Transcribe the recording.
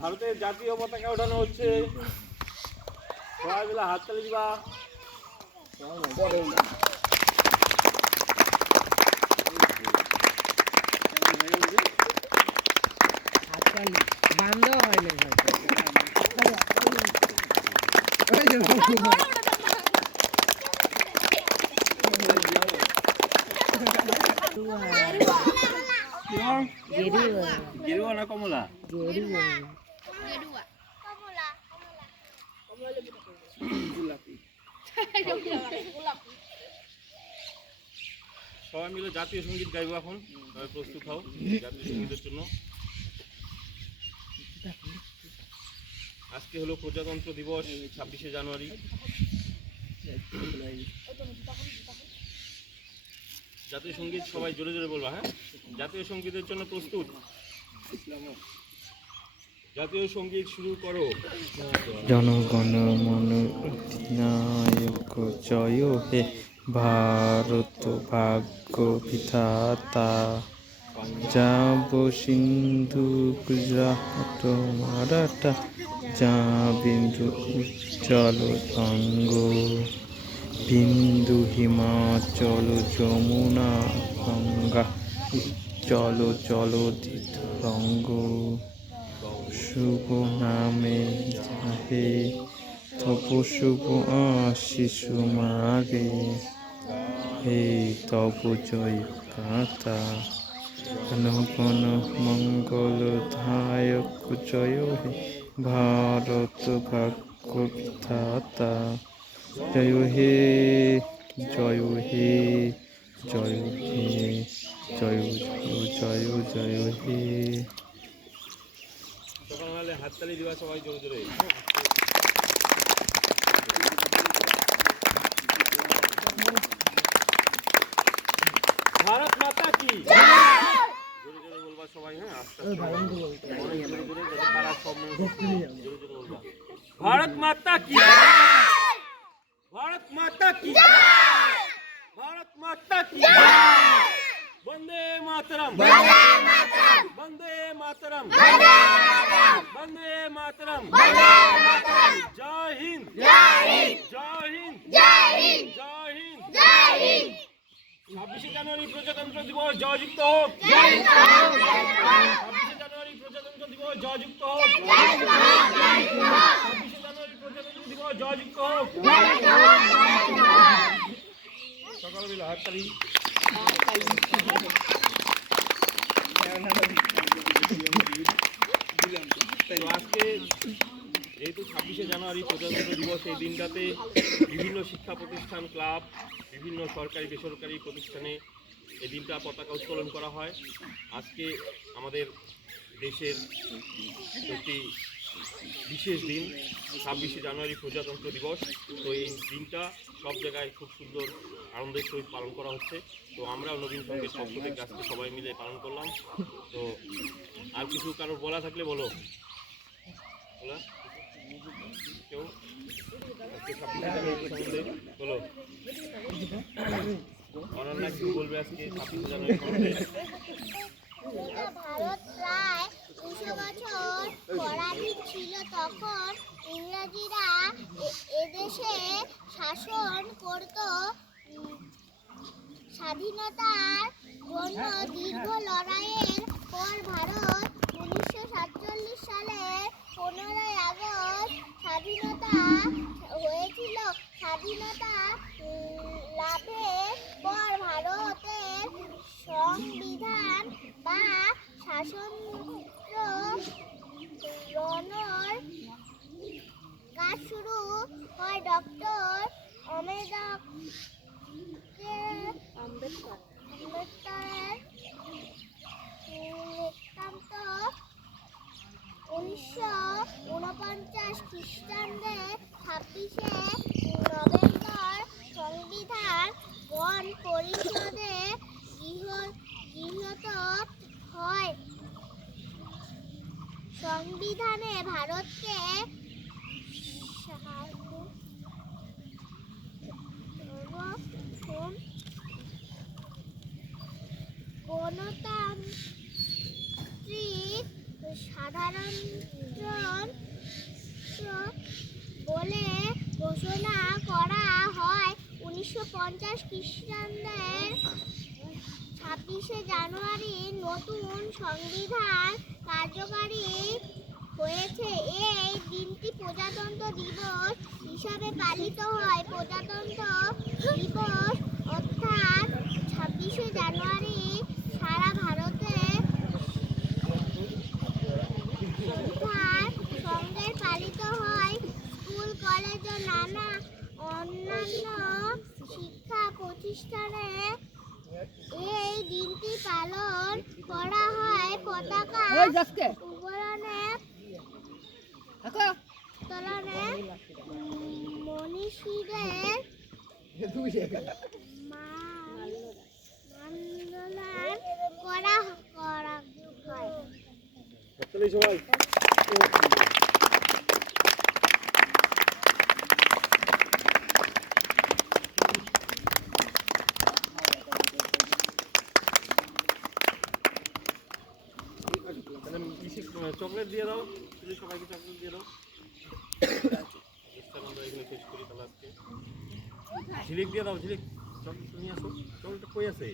ভারতের জাতীয় পতাকা ওঠানো হচ্ছে। সবাই মিলে হাততালি দিবা। বান্ধ হয় না? গেরুয়া। গেরুয়া না কমলা? গেরুয়া। সবাই মিলে জাতীয় সংগীত গাইবো এখন। প্রস্তুত হও জাতীয় সঙ্গীতের জন্য। আজকে হলো প্রজাতন্ত্র দিবস ছাব্বিশে জানুয়ারি। জাতীয় সংগীত সবাই জোরে জোরে বলবা হ্যাঁ? জাতীয় সঙ্গীতের জন্য প্রস্তুত? জাতীয় সংগীত শুরু করো। জনগণ মন অধিনায়ক জয় হে ভারত, ভাগ্য বিধাতা। যাব সিন্ধু, গুজরাট, মারাঠা। যা বিন্দু উজ্জ্বল অঙ্গ। বিন্দু হিমাচল যমুনা গঙ্গা, উজ্জ্বল জলধিত রঙ্গ শুভ নামে হে তব শুভ আশিস মাগে। হে তব জয় কাতা ঘন মঙ্গল ধায়ক জয় হে। ভারত ভাগ্য বিধাতা জয় হে জয় হে জয় হে, জয় জয় জয় হে হাততালি দিবা সবাই জোরে জোরে ভারত মাতা কি? জোরে জোরে বলবা সবাই ভারত মাতা কি? ভারত মাতা কি ভারত মাতা কি বন্দে মাতরম বন্দে মাতরম বন্দে মাতরম জয় হিন্দ জয় হিন্দ জয় হিন্দ ছাব্বিশে জানুয়ারি প্রজাতন্ত্র দিবস জয়যুক্ত হোক ছাব্বিশে জানুয়ারি প্রজাতন্ত্র দিবস জয়যুক্ত হোক ছাব্বিশে জানুয়ারি প্রজাতন্ত্র দিবস জয়যুক্ত হোক সকালবেলা তো আজকে যেহেতু ছাব্বিশে জানুয়ারি প্রজাতন্ত্র দিবস, এই দিনটাতে বিভিন্ন শিক্ষা প্রতিষ্ঠান, ক্লাব, বিভিন্ন সরকারি, বেসরকারি প্রতিষ্ঠানে এই দিনটা পতাকা উত্তোলন করা হয়। আজকে আমাদের দেশের একটি বিশেষ দিন, ছাব্বিশে জানুয়ারি প্রজাতন্ত্র দিবস। তো এই দিনটা সব জায়গায় খুব সুন্দর আনন্দের সহিত পালন করা হচ্ছে। তো আমরাও নবীন সঙ্গে থেকে আজকে সবাই মিলে পালন করলাম। তো আর কিছু কারোর বলা থাকলে বলো। বলা। কেউ? বলো। অনন্যা কি বলবে আজকে ছাব্বিশে জানুয়ারি শাসন করত। স্বাধীনতার জন্য দীর্ঘ লড়াইয়ের পর ভারত উনিশশো সাতচল্লিশ সালে পনেরোই আগস্ট স্বাধীনতা হয়েছিল। স্বাধীনতা লাভের পর ভারতের সংবিধান বা শাসনতন্ত্র রণর কাজ শুরু হয়। ডক্টর আম্বেদকর উনিশশো উনপঞ্চাশ খ্রিস্টাব্দে ছাব্বিশে নভেম্বর সংবিধান গণ পরিষদে গৃহ গৃহীত হয়। সংবিধানে ভারতকে সার্বভৌম গণতান্ত্রিক সাধারণ বলে ঘোষণা করা হয় উনিশশো পঞ্চাশ খ্রিস্টাব্দের ছাব্বিশে জানুয়ারি নতুন সংবিধান কার্যকারী হয়েছে। এই দিনটি প্রজাতন্ত্র দিবস হিসাবে পালিত হয়। প্রজাতন্ত্র দিবস অর্থাৎ ছাব্বিশে জানুয়ারি সারা ভারতে শিক্ষার সঙ্গে পালিত হয় স্কুল কলেজ ও নানা অন্যান্য শিক্ষা প্রতিষ্ঠানে এই দিনটি পালন করা হয় পতাকা উত্তোলনে। মনীষীদের মান- করা করা হয়। চকলেট দিয়ে দাও। তুমি সবাইকে চকলেট দিয়ে দাও। আমরা শেষ করি তাহলে আজকে। ঝিলিক দিয়ে দাও, ঝিলিক। চকলেট নিয়ে আসো। চকলেটটা কই আছে?